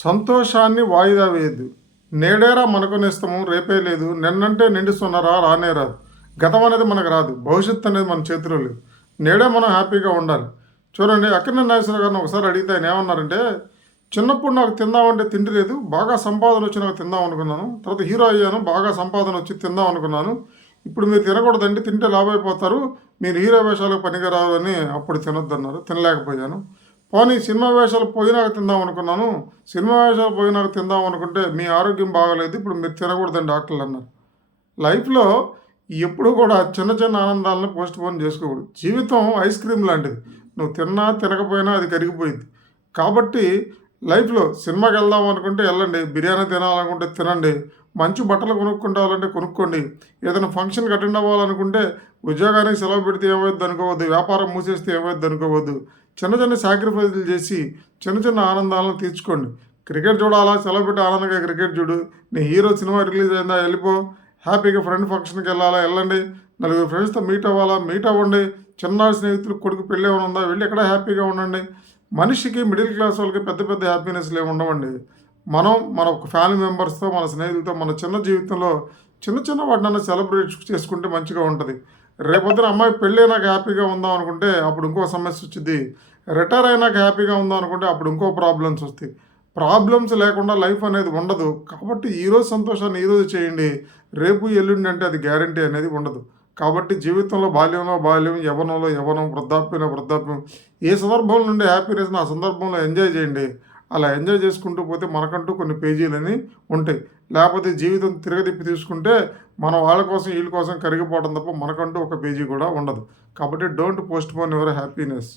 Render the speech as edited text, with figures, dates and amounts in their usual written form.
సంతోషాన్ని వాయిదా వేయద్దు. నేడేరా మనకునేస్తము, రేపే లేదు. నిన్నంటే నిండుస్తున్నారా రానే రాదు. గతం అనేది మనకు రాదు. భవిష్యత్తు అనేది మన చేతిలో లేదు. నేడే మనం హ్యాపీగా ఉండాలి. చూడండి, అక్కినేని నాగేశ్వరరావు గారిని ఒకసారి అడిగితే ఆయన ఏమన్నారంటే, చిన్నప్పుడు నాకు తిందామంటే తిండి లేదు. బాగా సంపాదన వచ్చి నాకు తిందాం అనుకున్నాను. తర్వాత హీరో అయ్యాను. బాగా సంపాదన వచ్చి తిందాం అనుకున్నాను. ఇప్పుడు మీరు తినకూడదండి, తింటే లాభైపోతారు. మీరు హీరో వేషాలకు పనికిరారు అని అప్పుడు తినొద్దన్నారు. తినలేకపోయాను. పోనీ సినిమా వేషాలు పోయినాక తిందాం అనుకున్నాను. సినిమా వేషాలు పోయినాక తిందాం అనుకుంటే మీ ఆరోగ్యం బాగలేదు. ఇప్పుడు మీరు తినకూడదని డాక్టర్లు అన్నారు. లైఫ్‌లో ఎప్పుడు కూడా చిన్న చిన్న ఆనందాలను పోస్ట్‌పోన్ చేసుకోకూడదు. జీవితం ఐస్ క్రీమ్ లాంటిది. నువ్వు తిన్నా, తినకపోయినా అది కరిగిపోయిద్ది. కాబట్టి లైఫ్‌లో సినిమాకెళ్దాం అనుకుంటే ఎళ్ళండి. బిర్యానీ తినాలనుకుంటే తినండి. మంచి బట్టలు కొనుక్కుంటావాలంటే కొనుక్కోండి. ఏదైనా ఫంక్షన్‌కి అటెండ్ అవ్వాలనుకుంటే ఉద్యోగానికి సెలవు పెడితే ఏమైద్ది అనుకోవద్దు. వ్యాపారం మూసేస్తే ఏమైద్ది అనుకోవద్దు. చిన్న చిన్న సాక్రిఫైజులు చేసి చిన్న చిన్న ఆనందాలను తీర్చుకోండి. క్రికెట్ చూడాలా, సెలవు పెట్టి ఆనందంగా క్రికెట్ చూడు. నీ హీరో సినిమా రిలీజ్ అయిందా వెళ్ళిపో. హ్యాపీగా ఫ్రెండ్ ఫంక్షన్‌కి వెళ్ళాలా వెళ్ళండి. నలుగురు ఫ్రెండ్స్‌తో మీట్ అవ్వాలా మీట్ అవ్వండి. చిన్ననాటి స్నేహితులు కొడుకు పెళ్ళి ఏమైనా ఉందా వెళ్ళి ఎక్కడ హ్యాపీగా ఉండండి. మనిషికి మిడిల్ క్లాస్ వాళ్ళకి పెద్ద పెద్ద హ్యాపీనెస్‌లు ఏమి ఉండవండి. మన ఒక ఫ్యామిలీ మెంబర్స్‌తో, మన స్నేహితులతో మన చిన్న జీవితంలో చిన్న చిన్న వాటినన్నా సెలబ్రేట్ చేసుకుంటే మంచిగా ఉంటది. రేపొద్దున అమ్మాయి పెళ్ళైనాక హ్యాపీగా ఉందాం అనుకుంటే అప్పుడు ఇంకో సమస్య వచ్చిద్ది. రిటైర్ అయినాక హ్యాపీగా ఉందాం అనుకుంటే అప్పుడు ఇంకో ప్రాబ్లమ్స్ వస్తాయి. ప్రాబ్లమ్స్ లేకుండా లైఫ్ అనేది ఉండదు. కాబట్టి ఈరోజు సంతోషాన్ని ఈరోజు చేయండి. రేపు, ఎల్లుండి అంటే అది గ్యారంటీ అనేది ఉండదు. కాబట్టి జీవితంలో బాల్యంలో బాల్యం, యవ్వనంలో యవ్వనం, వృద్ధాప్యంలో వృద్ధాప్యం, ఏ సందర్భం నుండి హ్యాపీనెస్‌ని ఆ సందర్భంలో ఎంజాయ్ చేయండి. అలా ఎంజాయ్ చేసుకుంటూ పోతే మనకంటూ కొన్ని పేజీలని ఉంటాయి. లేకపోతే జీవితం తిరగతిప్పి తీసుకుంటే మన వాళ్ళ కోసం, ఈళ్ళ కోసం కరిగిపోవడం తప్ప మనకంటూ ఒక పేజీ కూడా ఉండదు. కాబట్టి డోంట్ పోస్ట్‌పోన్ యువర్ హ్యాపీనెస్.